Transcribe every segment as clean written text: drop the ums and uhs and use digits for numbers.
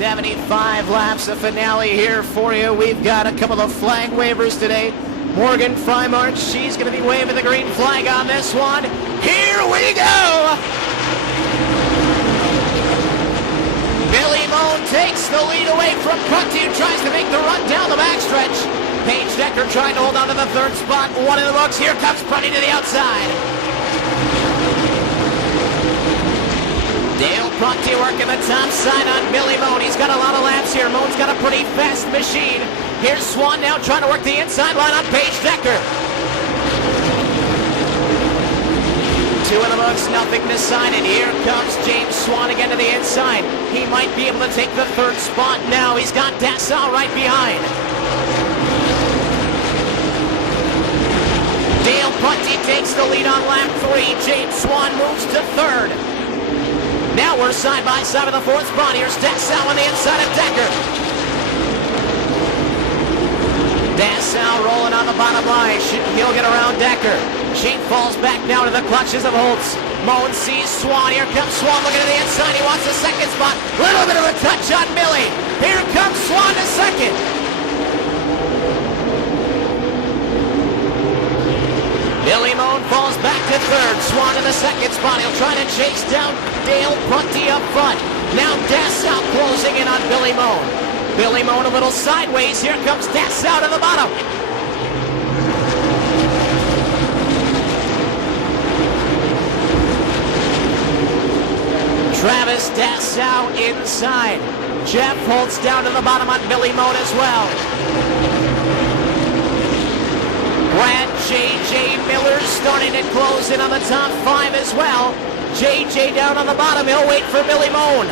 75 laps of finale here for you. We've got a couple of flag wavers today. Morgan Freimarch, she's going to be waving the green flag on this one. Here we go! Billy Moan takes the lead away from Prunty, who tries to make the run down the backstretch. Paige Decker trying to hold on to the third spot. One in the books. Here comes Prunty to the outside. Dale Prunty working the top side on Billy Moan. He's got a lot of laps here. Moan's got a pretty fast machine. Here's Swan now trying to work the inside line on Paige Decker. Two in the books, nothing decided. Here comes James Swan again to the inside. He might be able to take the third spot now. He's got Dassau right behind. Dale Prunty takes the lead on lap 3. James Swan moves to third. Now we're side by side with the fourth spot. Here's Dassau on the inside of Decker. Dassau rolling on the bottom line. He'll get around Decker. She falls back now to the clutches of Holtz. Moan sees Swan. Here comes Swan looking to the inside. He wants the second spot. Little bit of a touch on Billy. Here comes Swan to second. Billy Moan falls back to third. Swan in the second spot. He'll try to chase down Dale Prunty up front. Now Dassau closing in on Billy Moan. Billy Moan a little sideways. Here comes Dassau to the bottom. Travis Dassau inside. Jeff Holtz down to the bottom on Billy Moan as well. Brad J.J. Miller starting to close in on the top 5 as well. J.J. down on the bottom. He'll wait for Billy Moan.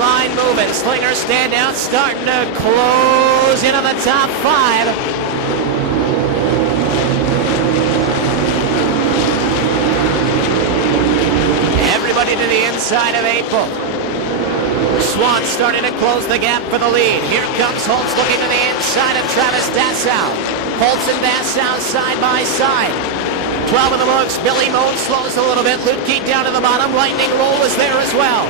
Line moving. Slinger standout starting to close in on the top 5. Everybody to the inside of April. Swan starting to close the gap for the lead. Here comes Holtz looking to the inside of Travis Dassau. Holtz and Dassau side by side. 12 in the books. Billy Moan slows a little bit. Lutke down to the bottom. Lightning Roll is there as well.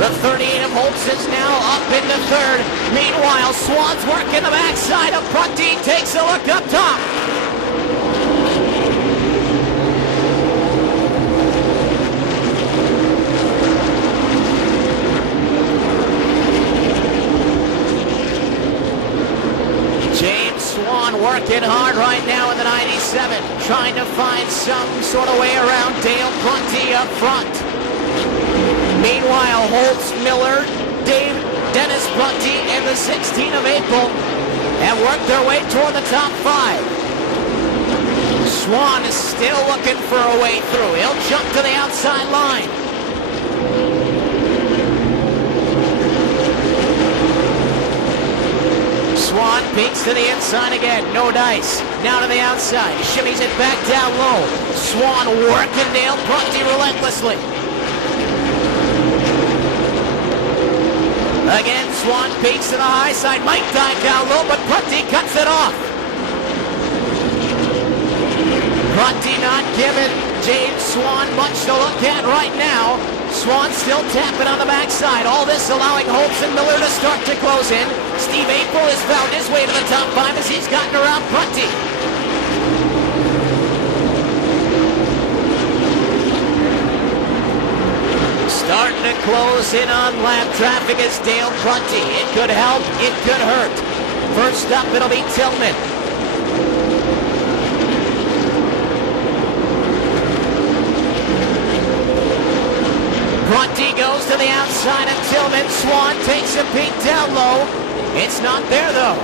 The 38 of Holtz is now up into third. Meanwhile, Swan's working the backside of Prunty. Takes a look up top. James Swan working hard right now in the 97. Trying to find some sort of way around Dale Prunty up front. Meanwhile, Holtz, Miller, Dennis Prunty, and the 16 of April have worked their way toward the top 5. Swan is still looking for a way through. He'll jump to the outside line. Swan peeks to the inside again. No dice. Now to the outside. He shimmies it back down low. Swan working Dale Prunty relentlessly. Again, Swan peeks to the high side. Might dive down low, but Prunty cuts it off. Prunty not giving James Swan much to look at right now. Swan still tapping on the backside. All this allowing Holtz and Miller to start to close in. Steve April has found his way to the top 5 as he's gotten around Prunty. Starting to close in on lap traffic is Dale Prunty. It could help, it could hurt. First up, it'll be Tillman. Prunty goes to the outside of Tillman. Swan takes a peek down low. It's not there, though.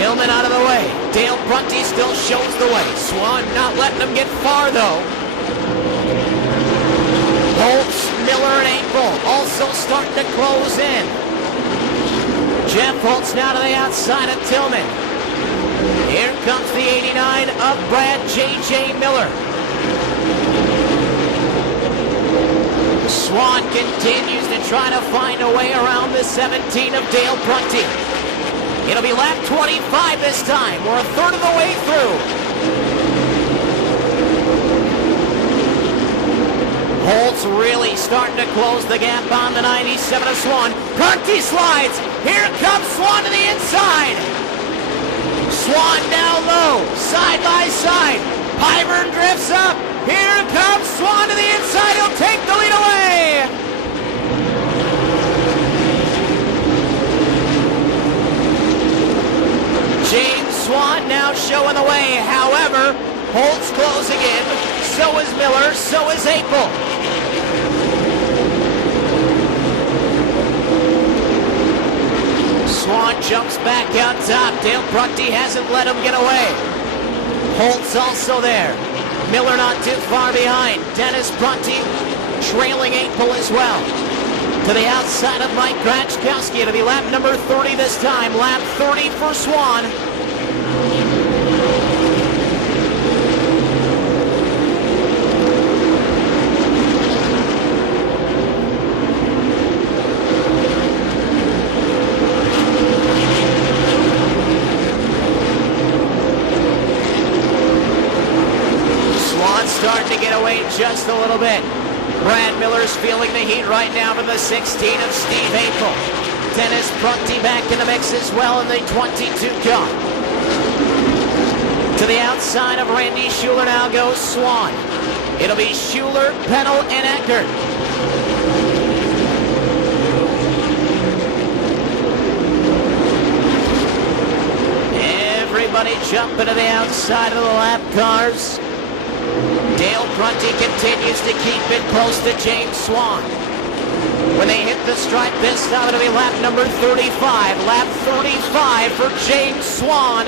Tillman out of the way. Dale Prunty still shows the way. Swan not letting him get far, though. Holtz, Miller, and April also starting to close in. Jeff Holtz now to the outside of Tillman. Here comes the 89 of Brad J.J. Miller. Swan continues to try to find a way around the 17 of Dale Prunty. It'll be lap 25 this time. We're a third of the way through. Holtz really starting to close the gap on the 97 of Swan. Prunty slides. Here comes Swan to the inside. Swan down low, side by side. Pyburn drifts up. Here comes Swan to the inside. He'll take the lead away. James Swan now showing the way. However, Holtz closing in. So is Miller. So is Apel. Swan jumps back out top. Dale Prunty hasn't let him get away. Holtz also there. Miller not too far behind. Dennis Prunty trailing Apel as well. To the outside of Mike Gratchkowski. It'll be lap number 30 this time. Lap 30 for Swan. Starting to get away just a little bit. Brad Miller's feeling the heat right now from the 16 of Steve Apel. Dennis Prunty back in the mix as well in the 22 car. To the outside of Randy Schuler now goes Swan. It'll be Schuler, Pennell, and Eckert. Everybody jumping to the outside of the lap cars. Dale Prunty continues to keep it close to James Swan. When they hit the stripe this time, it'll be lap number 35. Lap 35 for James Swan.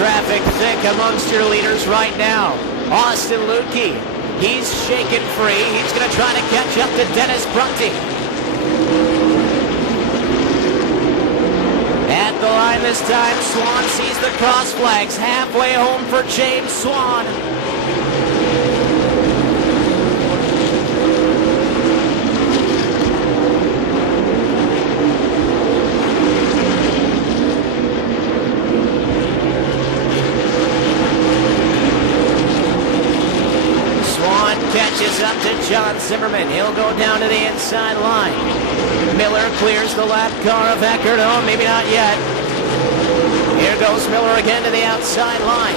Traffic thick amongst your leaders right now. Austin Lukey, he's shaken free. He's going to try to catch up to Dennis Prunty. At the line this time, Swan sees the cross flags. Halfway home for James Swan. Catches up to John Zimmerman. He'll go down to the inside line. Miller clears the lap car of Eckert. Oh, maybe not yet. Here goes Miller again to the outside line.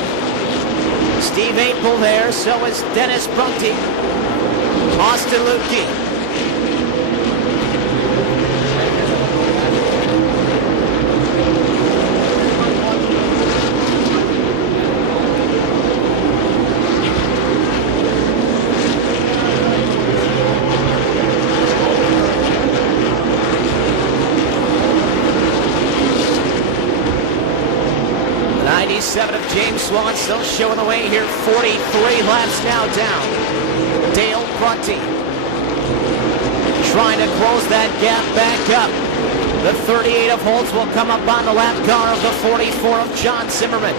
Steve Apel there. So is Dennis Prunty. Austin Lukey. Of James Swan still showing the way here. 43 laps now down. Dale Prunty trying to close that gap back up. The 38 of Holtz will come up on the lap car of the 44 of John Zimmerman.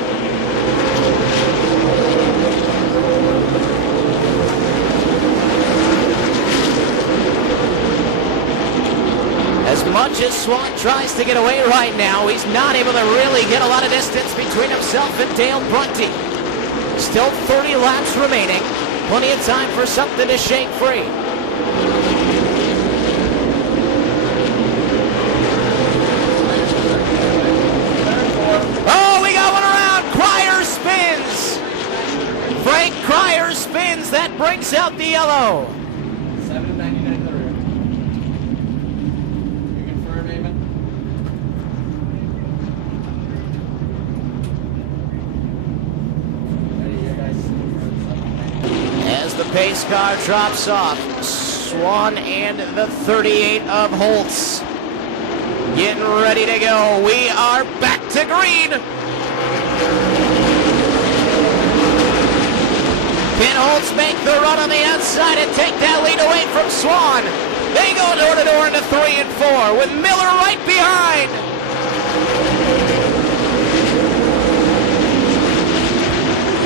As much as Swan tries to get away right now, he's not able to really get a lot of distance between himself and Dale Prunty. Still 30 laps remaining. Plenty of time for something to shake free. Oh, we got one around. Cryer spins. Frank Cryer spins. That brings out the yellow. 7.99 to the rear. You confirm, Eamon? Ready here, guys? As the pace car drops off, Swan and the 38 of Holtz getting ready to go. We are back to green. make the run on the outside and take that lead away from Swan. They go door to door into 3 and 4 with Miller right behind.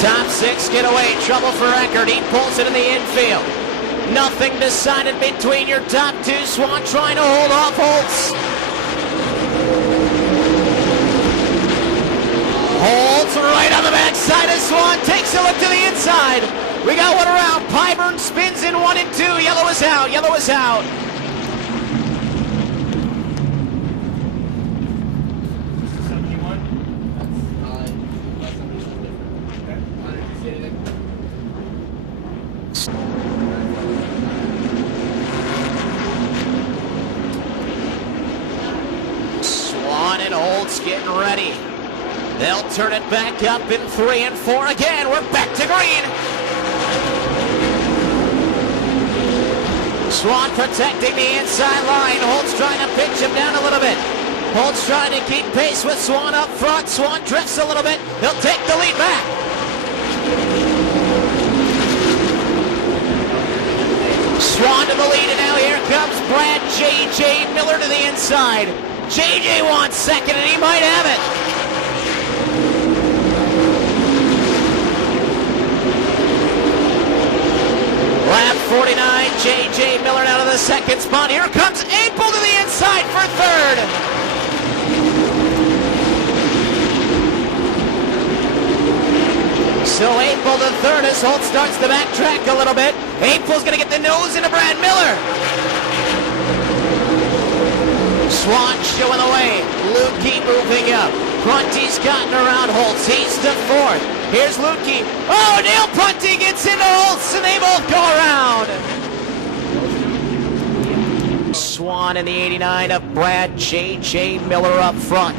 Top 6 get away, trouble for Eckert. He pulls it in the infield. Nothing decided between your top 2. Swan trying to hold off Holtz. Holtz right on the backside of Swan, takes a look to the inside. We got one around. Pyburn spins in 1 and 2. Yellow is out. Yellow is out. Swan and Holtz getting ready. They'll turn it back up in 3 and 4 again. We're back to green. Swan protecting the inside line. Holtz trying to pitch him down a little bit. Holtz trying to keep pace with Swan up front. Swan drifts a little bit. He'll take the lead back. Swan to the lead, and now here comes Brad J.J. Miller to the inside. J.J. wants second, and he might have it. Lap 49, J.J. Miller out of the second spot. Here comes Apel to the inside for third. So Apel to third as Holtz starts to backtrack a little bit. Apel's going to get the nose into Brad Miller. Swan showing the way. Lukey moving up. Prunty's gotten around Holtz. He's to fourth. Here's Lukey. Oh, Neil Prunty gets into Holtz, and they both go around. Swan in the 89 of Brad J.J. Miller up front.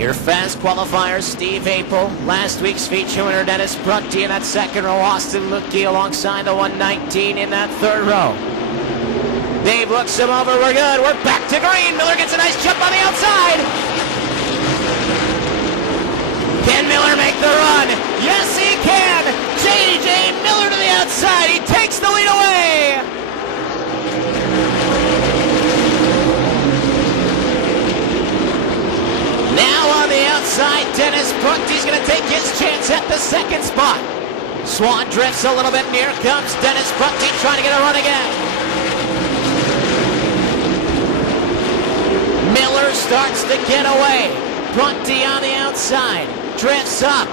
Your fast qualifiers, Steve Apel. Last week's feature winner, Dennis Prunty in that second row. Austin Lukey alongside the 119 in that third row. Dave looks him over. We're good. We're back to green. Miller gets a nice jump on the outside. Can Miller make the run? Yes, he can. J.J. Miller to the outside. He takes the lead away. Now on the outside, Dennis Prunty's going to take his chance at the second spot. Swan drifts a little bit, and here comes Dennis Prunty trying to get a run again. Miller starts to get away. Prunty on the outside, drifts up.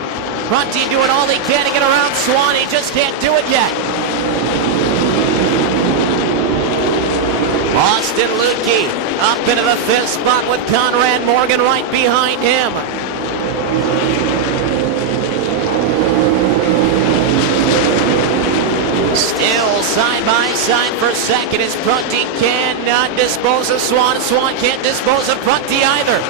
Prunty doing all he can to get around Swan. He just can't do it yet. Austin Lukey up into the fifth spot with Conrad Morgan right behind him. Still side by side for second as Prunty cannot dispose of Swan. Swan can't dispose of Prunty either.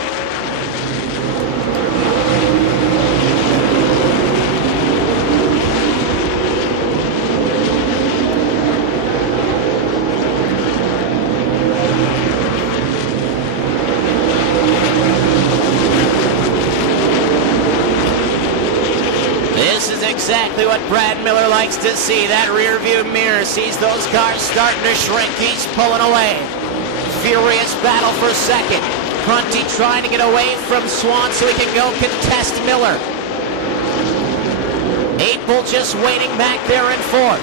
This is exactly what Brad Miller likes to see. That rear view mirror sees those cars starting to shrink. He's pulling away. Furious battle for second. Prunty trying to get away from Swan so he can go contest Miller. Apel just waiting back there in fourth.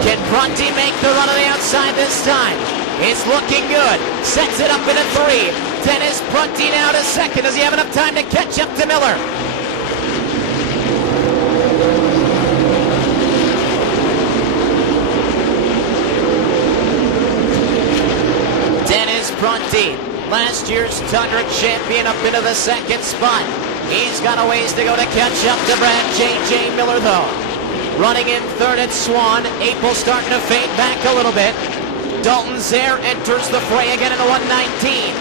Can Prunty make the run on the outside this time? It's looking good. Sets it up in a 3. Dennis Prunty now to second. Does he have enough time to catch up to Miller? Dennis Prunty, last year's Tundra champion, up into the second spot. He's got a ways to go to catch up to Brad J.J. Miller, though. Running in third at Swan. Apel starting to fade back a little bit. Dalton Zare enters the fray again in the 119.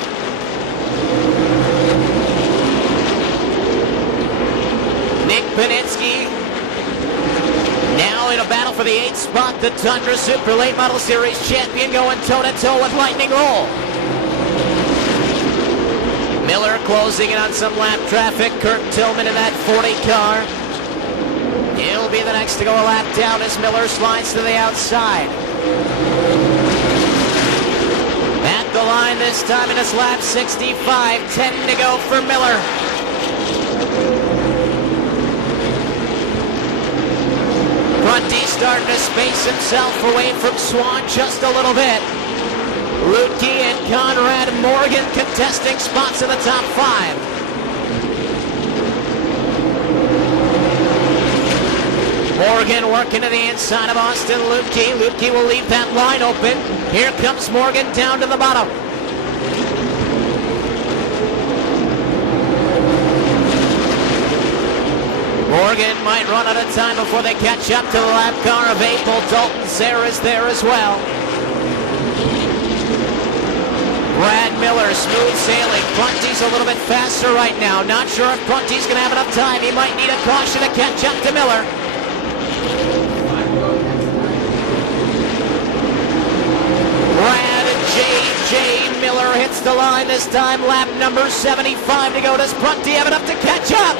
Nick Paninsky now in a battle for the 8th spot. The Tundra Super Late Model Series champion going toe-to-toe with Lightning Roll. Miller closing in on some lap traffic. Kirk Tillman in that 40 car. He'll be the next to go a lap down as Miller slides to the outside. At the line this time, and it's lap 65. 10 to go for Miller. Prunty starting to space himself away from Swan just a little bit. Lutke and Conrad Morgan contesting spots in the top 5. Morgan working to the inside of Austin Lutke. Lutke will leave that line open. Here comes Morgan down to the bottom. Morgan might run out of time before they catch up to the lap car of April. Dalton Sarah's there as well. Brad Miller, smooth sailing. Prunty's a little bit faster right now. Not sure if Prunty's going to have enough time. He might need a caution to catch up to Miller. Brad J.J. Miller hits the line this time. Lap number 75 to go. Does Prunty have enough to catch up?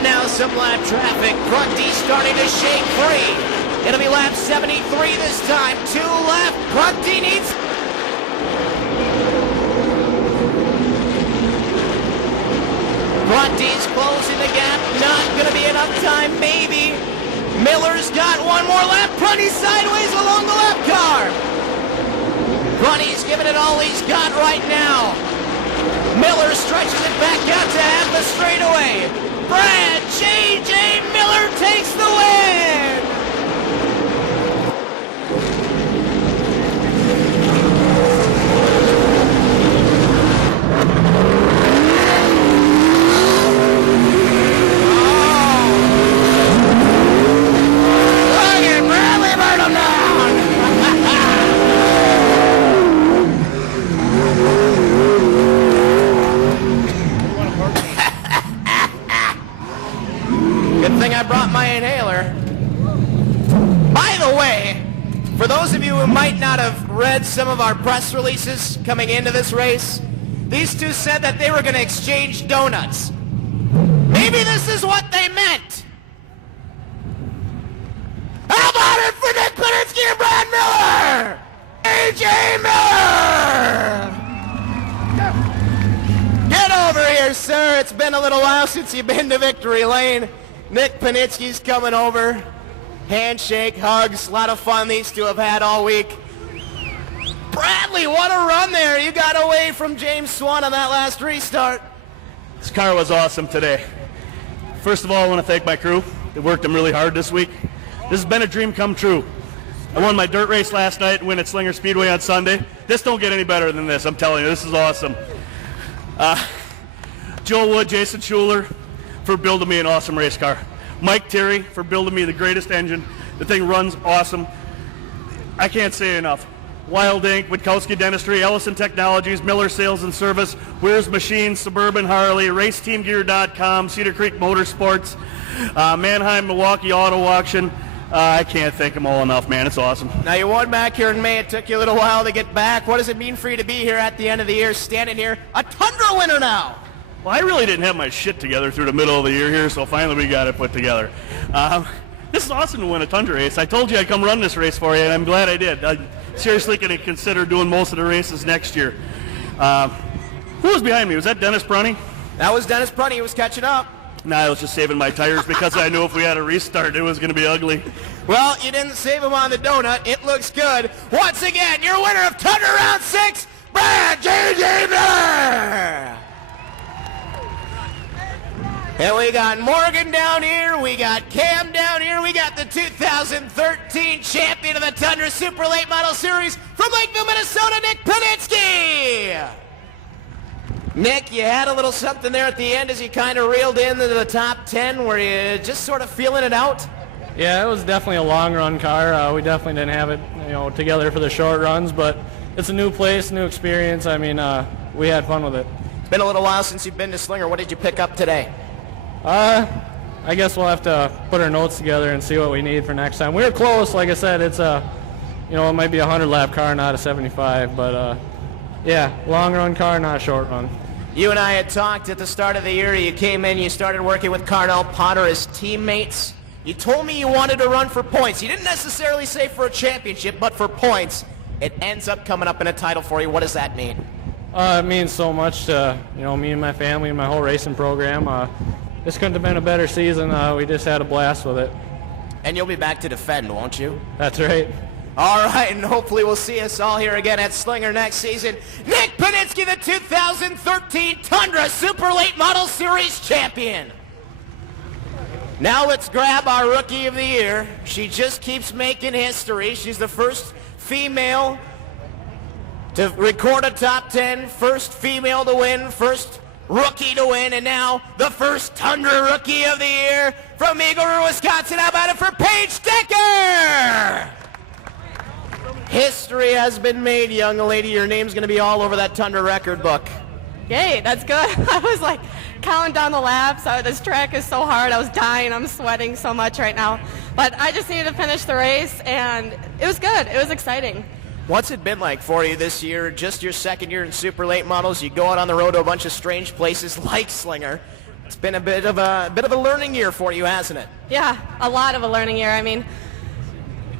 Now some lap traffic. Prunty starting to shake free. It'll be lap 73 this time. 2 left. Prunty needs... Prunty's closing the gap. Not going to be enough time, maybe. Miller's got one more lap. Prunty sideways along the lap car. Prunty's giving it all he's got right now. Miller stretches it back out to half the straightaway. Brad J.J. Miller takes the win! Look at Bradley burn him down! Good thing I brought my inhaler. By the way, for those of you who might not have read some of our press releases coming into this race, these two said that they were going to exchange donuts. Maybe this is what they meant. How about it for Nick Paninsky and Brad Miller? A.J. Miller! Get over here, sir. It's been a little while since you've been to Victory Lane. Nick Paninsky's coming over. Handshake, hugs, a lot of fun these two have had all week. Bradley, what a run there. You got away from James Swan on that last restart. This car was awesome today. First of all, I want to thank my crew. They worked them really hard this week. This has been a dream come true. I won my dirt race last night and win at Slinger Speedway on Sunday. This don't get any better than this, I'm telling you. This is awesome. Joe Wood, Jason Schuler, for building me an awesome race car. Mike Terry for building me the greatest engine. The thing runs awesome. I can't say enough. Wild Inc., Witkowski Dentistry, Ellison Technologies, Miller Sales and Service, Weir's Machines, Suburban Harley, RaceTeamGear.com, Cedar Creek Motorsports, Mannheim, Milwaukee Auto Auction. I can't thank them all enough, man. It's awesome. Now, you won back here in May. It took you a little while to get back. What does it mean for you to be here at the end of the year, standing here, a Tundra winner now? Well, I really didn't have my shit together through the middle of the year here, so finally we got it put together. This is awesome to win a Tundra race. I told you I'd come run this race for you, and I'm glad I did. I'm seriously going to consider doing most of the races next year. Who was behind me? Was that Dennis Prunty? That was Dennis Prunty. He was catching up. Nah, I was just saving my tires because I knew if we had a restart, it was going to be ugly. Well, you didn't save him on the donut. It looks good. Once again, your winner of Tundra Round 6, Brad J.J. Miller! And we got Morgan down here, we got Cam down here, we got the 2013 champion of the Tundra Super Late Model Series from Lakeville, Minnesota, Nick Paninsky! Nick, you had a little something there at the end as you kind of reeled into the top 10. Were you just sort of feeling it out? Yeah, it was definitely a long run car. We definitely didn't have it, together for the short runs, but it's a new place, new experience. I mean, we had fun with it. It's been a little while since you've been to Slinger. What did you pick up today? I guess we'll have to put our notes together and see what we need for next time. We were close, like I said. It's it might be a 100-lap car, not a 75, but yeah, long run car, not a short run. You and I had talked at the start of the year. You came in, you started working with Carnell Potter as teammates. You told me you wanted to run for points. You didn't necessarily say for a championship, but for points. It ends up coming up in a title for you. What does that mean? It means so much to me and my family and my whole racing program. This couldn't have been a better season. We just had a blast with it. And you'll be back to defend, won't you? That's right. All right, and hopefully we'll see us all here again at Slinger next season. Nick Paninsky, the 2013 Tundra Super Late Model Series champion. Now let's grab our Rookie of the Year. She just keeps making history. She's the first female to record a top 10, first female to win, first rookie to win, and now the first Tundra Rookie of the Year from Eagle River, Wisconsin. How about it for Paige Decker? History has been made, young lady. Your name's going to be all over that Tundra record book. Yay, that's good. I was like counting down the laps. This track is so hard. I was dying. I'm sweating so much right now. But I just needed to finish the race, and it was good. It was exciting. What's it been like for you this year? Just your second year in super late models. You go out on the road to a bunch of strange places like Slinger. It's been a bit of a learning year for you, hasn't it? Yeah, a lot of a learning year. I mean,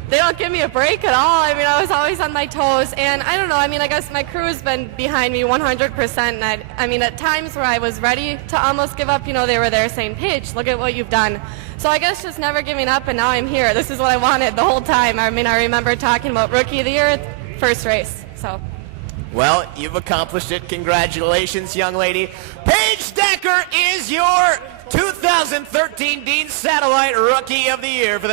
they don't give me a break at all. I mean, I was always on my toes, and I don't know. I mean, I guess my crew has been behind me 100%. And I mean, at times where I was ready to almost give up, they were there saying, "Paige, look at what you've done." So I guess just never giving up, and now I'm here. This is what I wanted the whole time. I mean, I remember talking about Rookie of the Year, first race. So. Well, you've accomplished it. Congratulations, young lady. Paige Decker is your 2013 Dean Satellite Rookie of the Year for the